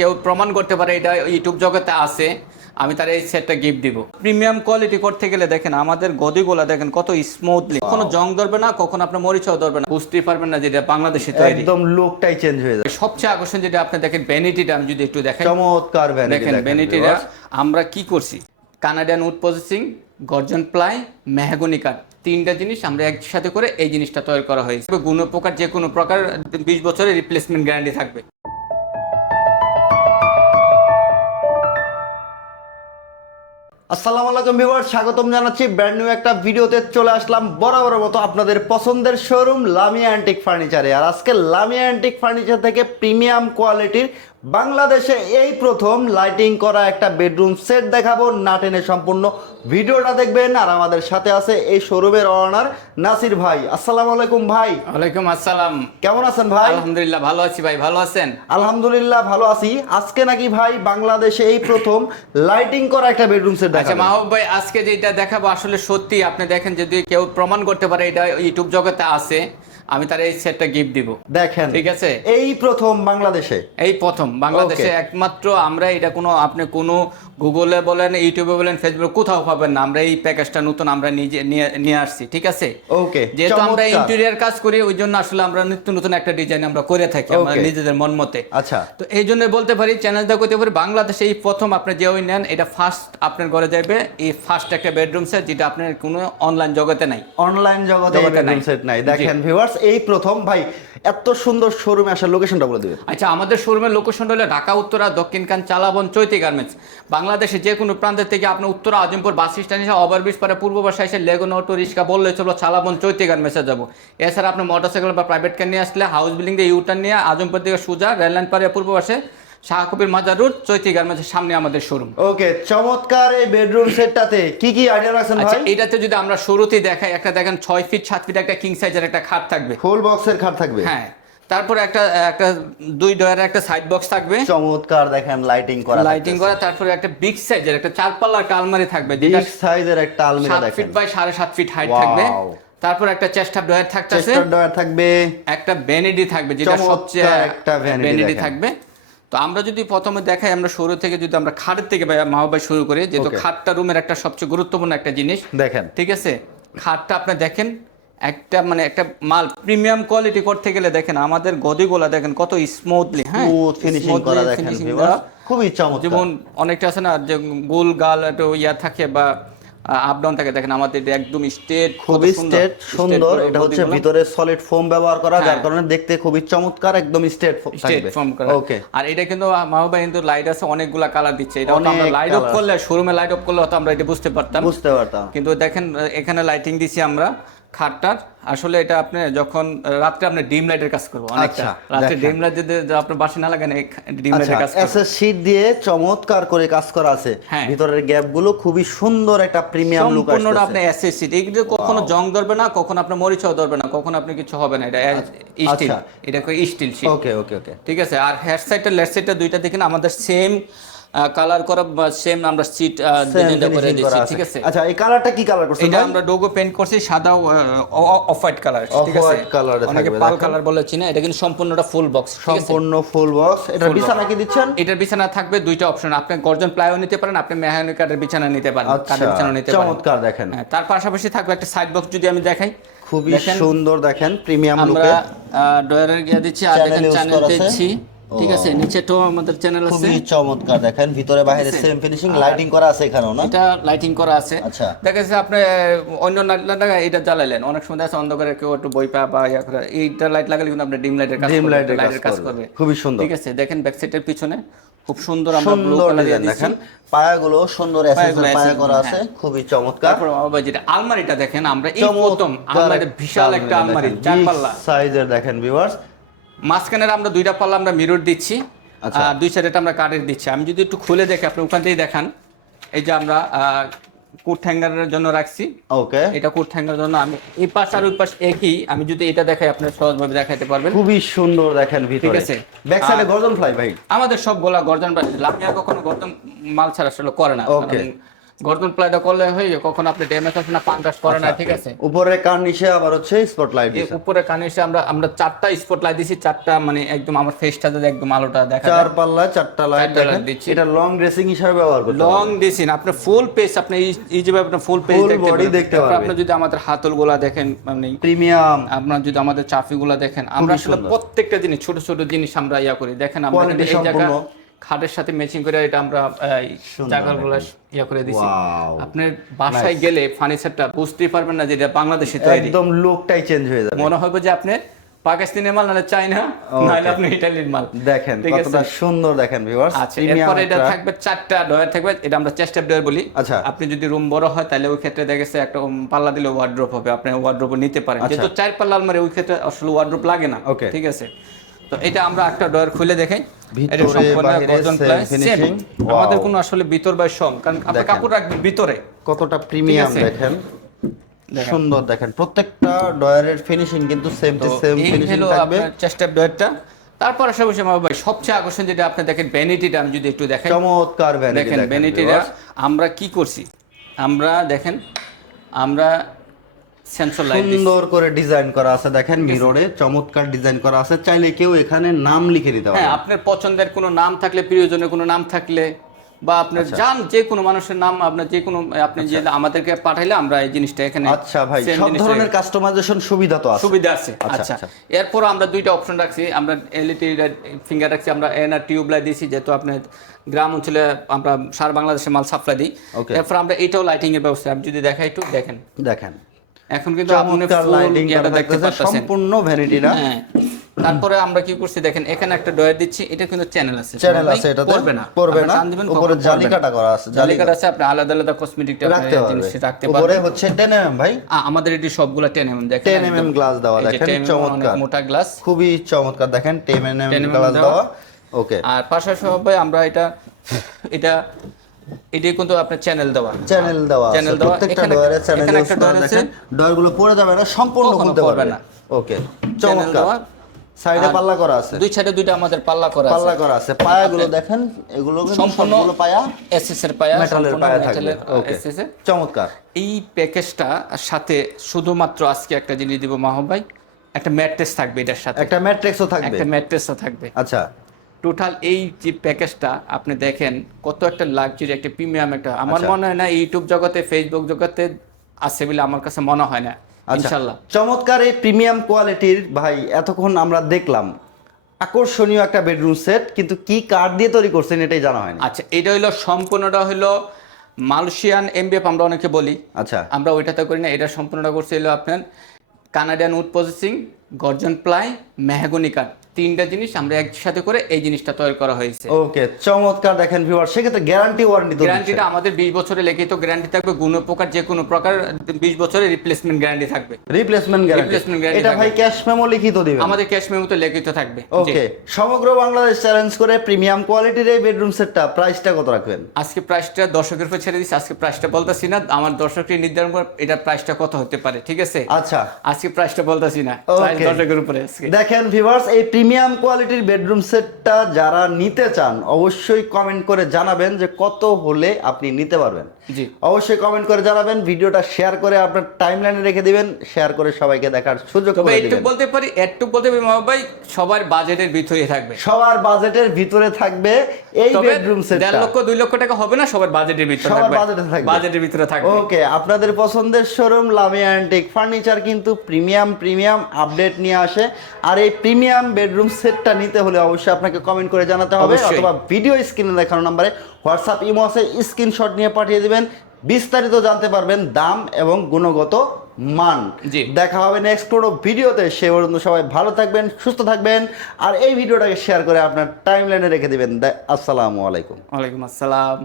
কেউ প্রমাণ করতে পারে এটা ইউটিউব জগতে আছে আমি তার এই সেটটা গিফট দিব। প্রিমিয়াম কোয়ালিটি করতে গেলে দেখেন আমাদের গদিগুলা দেখেন কত স্মুথলি কখনো জং ধরবে না কখনো আপনার মরিচাও ধরবে না। বুঝতেই পারবেন না যেটা বাংলাদেশে তৈরি। একদম লুকটাই চেঞ্জ হয়ে যায় সবচেয়ে আকর্ষণ যেটা আপনি দেখেন ভ্যানিটিটা আমি যদি একটু দেখাই। চমৎকার দেখেন ভ্যানিটিটা আমরা কি করছি? কানাডিয়ান উড প্রসেসিং গর্জন প্লাই মেহাগনি কাঠ। তিনটা জিনিস আমরা একসাথে করে এই জিনিসটা তৈরি করা হয়েছে। গুণ প্রকার যে কোনো প্রকার বিশ বছরের রিপ্লেসমেন্ট গ্যারান্টি থাকবে। আসসালামু আলাইকুম ভিউয়ার স্বাগতম জানাচ্ছি। ব্র্যান্ড নিউ একটা ভিডিওতে চলে আসলাম বরাবরের মতো আপনাদের পছন্দের শোরুম লামিয়া অ্যান্টিক ফার্নিচারে আর আজকে লামিয়া অ্যান্টিক ফার্নিচার থেকে প্রিমিয়াম কোয়ালিটির বাংলাদেশে এই প্রথম লাইটিং করা একটা বেডরুম সেট দেখাবো। না টেনে সম্পূর্ণ ভিডিওটা দেখবেন। আর আমাদের সাথে আছে এই শোরুমের অনার নাসির ভাই। আসসালামু আলাইকুম ভাই। ওয়ালাইকুম আসসালাম। কেমন আছেন ভাই? আলহামদুলিল্লাহ ভালো আছি ভাই। ভালো আছেন? আলহামদুলিল্লাহ ভালো আছি। আজকে নাকি ভাই বাংলাদেশে এই প্রথম লাইটিং করা একটা বেডরুম সেট আচ্ছা দেখাবেন। মাহবুব ভাই আজকে যেটা দেখাবো আসলে সত্যি আপনি দেখেন যদি কেউ প্রমাণ করতে পারে এটা ইউটিউব জগতে আছে। আমি তার এই সেটটা গিফট দিব। দেখেন ঠিক আছে? এই প্রথম বাংলাদেশে। এই প্রথম বাংলাদেশে একমাত্র আমরা এটা কোনো আপনি কোনো গুগলে বলেন ইউটিউবে বলেন ফেসবুকে কোথাও পাবেন না। আমরা এই প্যাকেজটা নতুন আমরা নিজে নিয়ে আসছি ঠিক আছে? ওকে যেহেতু আমরা ইন্টেরিয়ার কাজ করি ওই জন্য আসলে আমরা নিত্য নতুন একটা ডিজাইন আমরা করে থাকি আমরা নিজেদের মন মতে। আচ্ছা। তো এই জন্য বলতে পারি চ্যানেলটা করতে পারি বাংলাদেশে এই প্রথম আপনি যে ওই নেন এটা ফার্স্ট আপনার ঘরে যাবে এই ফার্স্ট একটা বেডরুম সেট যেটা আপনার কোনো অনলাইন জগতে নাই। অনলাইন জগতে বেডরুম। সেট নাই। দেখেন ভিউয়ার্স এই প্রথম, ভাই, এত সুন্দর শোরুমে আসার লোকেশনটা বলে দিবেন আচ্ছা আমাদের শোরুমের লোকেশনটা হলো ঢাকা, উত্তরা দক্ষিণকান চালাবন, চৈতি গার্মেন্টস। বাংলাদেশে যে কোনো প্রান্ত থেকে আপনি উত্তরা, আজিমপুর বাস স্ট্যান্ড এসে ওভারব্রিজ পারে পূর্ব বাসা এসে লেগুন অটো, রিক্সা, বললে চলো চালাবন, চৈতি গার্মেন্টসে যাব। এছাড়া আপনি মোটরসাইকেল বা প্রাইভেট কার নিয়ে আসলে হাউস বিল্ডিং দিয়ে ইউটার্ন নিয়ে আজমপুর থেকে সুজা রেললাইন পারে পূর্ব পাশে শাহকবির মাজার রোড চৈতি গার্মেন্টসের সামনে আমাদের শোরুম ওকে চমৎকার এই বেডরুম সেটটাতে। কি কি আইডিয়া রাখছেন আচ্ছা ভাই? এটাতে যদি আমরা শুরুতেই দেখাই একটা দেখেন ছয় ফিট সাত ফিট একটা কিং সাইজের একটা খাট থাকবে। ফুল বক্সের খাট থাকবে? হ্যাঁ। তারপরে একটা একটা দুই ডয়ারের একটা সাইড বক্স থাকবে। চমৎকার দেখেন লাইটিং করা লাইটিং করা তারপরে একটা বিগ সাইজের একটা চার পাল্লার আলমারি থাকবে যেটা বিগ সাইজের একটা আলমারি দেখেন। ফিট বাই সাড়ে সাত ফিট হাইট থাকবে। তারপর একটা চেস্ট আপ ডয়ার থাকতেছে। চেস্টার ডয়ার থাকবে। একটা ভ্যানিটি থাকবে যেটা সবচেয়ে একটা ভ্যানিটি থাকবে। তো আমরা যদি প্রথমে দেখাই আমরা শুরু থেকে যদি আমরা খাটের থেকে মাহবাই শুরু করি যেহেতু খাটটা রুমের একটা সবচেয়ে গুরুত্বপূর্ণ একটা জিনিস। দেখেন। ঠিক আছে? খাটটা আপনি দেখেন একটা মানে একটা মাল প্রিমিয়াম কোয়ালিটি করতে গেলে দেখেন আমাদের গদিগুলা দেখেন কত স্মুথলি হ্যাঁ? ফিনিশিং করা দেখেন। খুবই চমৎকার। যেমন অনেকটা আছে না যে গোল গাল একটু ইয়া থাকে বা আপ ডাউন থাকে। দেখেন আমাদের এটা একদম স্টেট খুবই স্টেট সুন্দর। এটা হচ্ছে ভিতরে সলিড ফোম ব্যবহার করা যার হ্যাঁ। কারণে দেখতে খুবই চমৎকার একদম স্টেট স্টেট ফোম করা। ওকে আর এটা কিন্তু মাহবা কিন্তু লাইট আছে অনেকগুলা কালার দিচ্ছে। এটা আমরা লাইট অফ করলে শোরুমে লাইট অফ করলে হয়তো আমরা এটা বুঝতে পারতাম। বুঝতে পারতাম। কিন্তু দেখেন এখানে লাইটিং দিছি আমরা। খাটটার। আসলে এটা আপনি যখন রাত্রে আপনি ডিম লাইটের কাজ করব অনেকটা। আচ্ছা, রাত্রে ডিম লাইট যদি আপনার বাসে না লাগান ডিম আচ্ছা লাইটের কাজ করব। এসএস শীট দিয়ে চমৎকার করে কাজ করা আছে। হ্যাঁ। ভিতরের গ্যাপগুলো খুবই সুন্দর একটা প্রিমিয়াম লুক সম্পূর্ণটা আসছে আপনি অ্যাসেসিড এগুলো কখনো জং ধরবে না কখনো আপনার মরিচাও ধরবে না কখনো আপনি কিছু হবে না। এটা স্টিল আচ্ছা। এটা স্টিল শীট। ওকে ওকে ওকে ঠিক আছে? আর হেড সাইডটা লেফট সাইডটা দুইটা দেখেন আমাদের সেম কালার করা সেম আমরা সিট করে দিচ্ছি ঠিক আছে। আচ্ছা এই কালারটা কি কালার করছেন এটা আমরা ডোগো পেইন্ট করছি সাদা অফ হোয়াইট কালার ঠিক আছে? এ অনেকে পাল কালার বলেছি না এটা কিন্তু সম্পূর্ণটা ফুল বক্স সম্পূর্ণ ফুল বক্স এটা বিছানা কি দিচ্ছেন? এটার বিছানা থাকবে দুইটা অপশন আপনি গর্জন প্লাইও নিতে পারেন আপনি মেহানি কাঠের বিছানা নিতে পারেন আচ্ছা কাঠের বিছানা নিতে পারেন। চমৎকার দেখেন। হ্যাঁ, তার পাশাপাশি থাকবে একটা সাইড বক্স যদি আমি দেখাই। খুবই সুন্দর দেখেন প্রিমিয়াম লুকে আমরা ডয়ারের গিয়ে দিচ্ছি আর দেখেন চ্যানেল দিচ্ছি। ঠিক। আছে নিচেটাও আমাদের চ্যানেল আছে। খুবই চমৎকার দেখেন ভিতরে বাইরে সেম ফিনিশিং লাইটিং করা আছে এখানেও না? এটা লাইটিং করা আছে। আচ্ছা। দেখা যাচ্ছে আপনি অন্য লাইট এটা জ্বালালেন। অনেক সময় অন্ধকারে কেউ একটু বই পা বা ইয়া করে এইটা লাইট লাগালে কিন্তু আপনি ডিম লাইটের কাজ এর লাইটের কাজ করবে। খুবই সুন্দর। ঠিক আছে দেখেন ব্যাক সাইডের পিছনে খুব সুন্দর আমরা ব্লু কালার দিয়ে দেখেন পায়াগুলো সুন্দর পায়াগুলো পায়া করা আছে খুবই চমৎকার। তারপর যেটা আলমারিটা দেখেন আমরা এই প্রথম আলমারিটা বিশাল একটা আলমারি চার পাল্লা সাইজের দেখেন ভিউয়ার্স মাঝখানের আমরা দুইটা পাল্লা আমরা মিরর দিচ্ছি আচ্ছা। আর দুই সাইডে আমরা কাঠের দিচ্ছি। আমি যদি একটু খুলে দেখি আপনি ওখান থেকেই দেখান। এই যে আমরা কোট হ্যাঙ্গারের জন্য রাখছি। ওকে এটা কোট হ্যাঙ্গারের জন্য আমি এই পাশ আর ওই পাশ একই। আমি যদি এটা দেখাই আপনি সহজভাবে দেখাইতে পারবেন। খুবই সুন্দর দেখেন ভিতরে। ঠিক আছে। ব্যাক সাইডে গর্জন ফ্লাই ভাই? আমাদের সব গোলা গর্জন লামিয়া কখনো গর্জন মাল ছাড়া আসলে করে না। Okay. গর্দন প্লাইটা করলে হয়ে কখন আপনি ড্যামেজ না পাঙ্কাশ করে না ঠিক আছে? উপরে কার নিচে আবার হচ্ছে স্পটলাইট উপরে এসে আমরা আমরা চারটা স্পট লাইট দিছি চারটা মানে একদম আমার ফেসটা একদম আলোটা দেখা চার পাল্লা চারটা লাইট দেখেন। দিচ্ছি। এটা লং ড্রেসিং হিসাবে ব্যবহার করতে লং আপনি ফুল পেজ আপনি এই যে আপনি ফুল পেজ দেখতে দেখতে পারবেন। আপনি যদি আমাদের হাতলগুলা দেখেন মানে প্রিমিয়াম আপনার যদি আমাদের চাফিগুলা দেখেন আমরা আসলে প্রত্যেকটা জিনিস ছোট ছোট জিনিস আমরা ইয়া করি। দেখেন আমরা এই জায়গা। খাটের সাথে ম্যাচিং করে এটা আমরা জায়গাগুলো ইয়া করে দিছি. আপনার বাসায় গেলে ফার্নিচারটা বুঝতেই পারবেন না যে এটা বাংলাদেশে তৈরি। একদম লুকটাই চেঞ্জ হয়ে যাবে। মনে হবে যে আপনি পাকিস্তানের মাল না চাইনা নাহলে আপনি ইটালির মাল। দেখেন কতটা সুন্দর দেখেন ভিউয়ার্স আচ্ছা এরপর এটা থাকবে চারটা ডয়ার থাকবে এটা আমরা চেস্ট ডয়ার বলি। আচ্ছা। আপনি যদি রুম বড় হয় তাহলে ওই ক্ষেত্রে দেখা গেছে একটা পাল্লা দিলে ওয়ার্ড্রপ হবে আপনি ওয়ার্ড্রপ নিতে পারেন। আচ্ছা। যেহেতু চার পাল্লা আলমারি ওই ক্ষেত্রে আসলে ওয়ার্ড্রপ লাগে না. ঠিক আছে? তো এটা আমরা একটা ডয়ার খুলে দেখাই। এটা সম্পূর্ণ গর্জন same প্লাই আমাদের. কোনো আসলে ভিতর বা সম কারণ আপনি কাপড় রাখবেন ভিতরে। কতটা প্রিমিয়াম দেখেন। দেখেন। সুন্দর দেখেন। প্রত্যেকটা ডয়ারের ফিনিশিং কিন্তু সেম টু সেম ফিনিশিং থাকবে। আপনার চেস্ট ডয়ারটা তারপর আসলে আমার ভাই সবচেয়ে আকর্ষণ যেটা আপনি দেখেন ভ্যানিটিটা আমি যদি একটু দেখাই। চমৎকার ভ্যানিটি দেখেন দেখেন ভ্যানিটিটা আমরা কি করছি? আমরা দেখেন আমরা সেন্সর লাইট সুন্দর করে ডিজাইন করা আছে দেখেন মিররে চমৎকার ডিজাইন করা আছে। চাইলে কেউ এখানে নাম লিখে দিতে হ্যাঁ আপনার পছন্দের কোনো নাম থাকলে প্রিয়জনের কোনো নাম থাকলে বা আপনার আচ্ছা। জান যে কোনো মানুষের নাম আপনার যে কোনো আপনি যে আমাদেরকে পাঠাইলে আমরা এই জিনিসটা এখানে আচ্ছা ভাই সব ধরনের কাস্টমাইজেশন সুবিধা তো আছে। সুবিধা আছে। আচ্ছা, আচ্ছা। আচ্ছা। এরপর আমরা দুইটা অপশন রাখছি। আমরা এলইডি ফিঙ্গার রাখছি আমরা এনার টিউব লাইট দিয়েছি যেহেতু আপনার গ্রাম অঞ্চলে আমরা সারা বাংলাদেশে মাল সাপ্লাই দিই। এরপর আমরা এটাও লাইটিং এর ব্যবস্থা আমি যদি দেখাই একটু দেখেন। দেখেন। এখন কিন্তু আপনি লাইটিং ইয়েটা দেখতে পাচ্ছেন সম্পূর্ণ ভ্যানিটিটা হ্যাঁ। তারপরে আমরা কি করছি দেখেন এখানে একটা ডয়ার দিচ্ছি এটা কিন্তু চ্যানেল আছে। চ্যানেল আছে এটাতে। পড়বে না। পড়বে না টান দিবেন, উপরে জালি কাটা করা আছে জালি কাটা আছে আপনি আলাদা আলাদা কসমেটিক জিনিস রাখতে উপরে হচ্ছে 10 mm ভাই। আমাদের এটি সবগুলা 10 mm দেখেন 10 mm গ্লাস দেওয়া দেখেন 10 mm চমৎকার। মোটা গ্লাস খুবই চমৎকার দেখেন 10 mm 10 mm গ্লাস দেওয়া। দেওয়া। ওকে আর পাশাপাশি হবে আমরা এটা এটা এটি কিন্তু আপনার চ্যানেল দেওয়া। চ্যানেল দেওয়া চ্যানেল দেওয়া। প্রত্যেকটা ডয়ারে চ্যানেল আছে। ডয়ারগুলো পড়ে যাবে না সম্পূর্ণ খুলতে পারবে। না। ওকে চমৎকার। সাইডে পাল্লা করা আছে। দুই সাইডে দুইটা আমাদের পাল্লা করা আছে। পাল্লা করা আছে। পায়াগুলো দেখেন এগুলো সম্পূর্ণ পায়া। এসএস এর পায়া মেটালের পায়া থাকবে। ওকে এসএস চমৎকার। এই প্যাকেজটা সাথে শুধুমাত্র আজকে একটা জিনিস দিব মাহব ভাই। একটা ম্যাট্রেস থাকবে এটার সাথে। একটা ম্যাট্রিক্সও থাকবে। একটা ম্যাট্রেসও থাকবে। আচ্ছা। টোটাল এই যে প্যাকেজটা আপনি দেখেন কত একটা লাক্সারি একটা প্রিমিয়াম একটা। আমার আচ্ছা। মনে হয় না ইউটিউব জগতে ফেসবুক জগতে আছে বলে আমার কাছে মনে হয় না আচ্ছা। ইনশাল্লাহ চমৎকার এই প্রিমিয়াম কোয়ালিটির ভাই এতক্ষণ আমরা দেখলাম। আকর্ষণীয় একটা বেডরুম সেট কিন্তু কি কাঠ দিয়ে তৈরি করছেন এটাই জানা হয়নি। আচ্ছা এটা হইল সম্পূর্ণটা হইল মালয়েশিয়ান এমবিএফ আমরা অনেকে বলি। আচ্ছা। আমরা ওইটাতে করি না এটা সম্পূর্ণটা করছে হলো আপনার কানাডিয়ান উড প্রসেসিং গর্জন প্লাই মেহাগনি কাঠ। তিনটা জিনিস আমরা একসাথে করে এই জিনিসটা তৈরি করা হয়েছে। ওকে চমৎকার দেখেন ভিউয়ার সেক্ষেত্রে গ্যারান্টি ওয়ারেন্টি গ্যারান্টিটা আমাদের বিশ বছরের লিখিত গ্যারান্টি থাকবে গুণ প্রকার যে কোনো প্রকার বিশ বছরের রিপ্লেসমেন্ট গ্যারান্টি থাকবে। রিপ্লেসমেন্ট গ্যারান্টি Replacement guarantee এটা ভাই ক্যাশ মেমো লিখিত দিবেন। আমাদের ক্যাশ মেমোতে লিখিত থাকবে। ওকে সমগ্র বাংলাদেশ চ্যালেঞ্জ করে প্রিমিয়াম কোয়ালিটির এই বেডরুম সেটটা প্রাইসটা কত রাখবেন? আজকে প্রাইসটা দর্শকের উপর ছেড়ে দিচ্ছি আজকে প্রাইসটা বলতেছি না আমার দর্শকটি নির্ধারণ করে এটার প্রাইসটা কত হতে পারে ঠিক আছে? আচ্ছা। আজকে প্রাইসটা বলতেছি না দর্শকের উপরে দেখেন ভিউয়ার্স এই প্রিমিয়াম কোয়ালিটির বেডরুম সেটটা যারা নিতে চান, অবশ্যই কমেন্ট করে জানাবেন যে কত হলে আপনি নিতে পারবেন। অবশ্যই কমেন্ট করে জানাবেন ভিডিওটা শেয়ার করে আপনার টাইমলাইনে রেখে দিবেন শেয়ার করে সবাইকে দেখার সুযোগ করে দিবেন। বলতে পারি একটু বলতে পারি মাহবুব ভাই সবার বাজেটের ভিতরে থাকবে। সবার বাজেটের ভিতরে থাকবে এই বেডরুম দেড় সেটটা লক্ষ দুই লক্ষ টাকা হবে না সবার বাজেটের ভিতরে থাকবে। সবার বাজেটে থাকবে। বাজেটের ভিতরে থাকবে। ওকে আপনাদের পছন্দের শোরুম লামিয়া অ্যান্টিক ফার্নিচার কিন্তু প্রিমিয়াম প্রিমিয়াম আপডেট নিয়ে আসে। আর এই প্রিমিয়াম বেডরুম সেটটা নিতে হলে অবশ্যই আপনাকে কমেন্ট করে জানাতে হবে অথবা ভিডিও স্ক্রিনে দেখানো নম্বরে হোয়াটসঅ্যাপ ইমো আছে স্ক্রিনশট নিয়ে পাঠিয়ে দিবেন। বিস্তারিত জানতে পারবেন দাম এবং গুণগত মান। দেখা হবে নেক্সট কোনো ভিডিওতে। সে পর্যন্ত সবাই ভালো থাকবেন সুস্থ থাকবেন আর এই ভিডিওটাকে শেয়ার করে আপনার টাইমলাইনে রেখে দেবেন। আসসালামু আলাইকুম। ওয়ালাইকুম আসসালাম।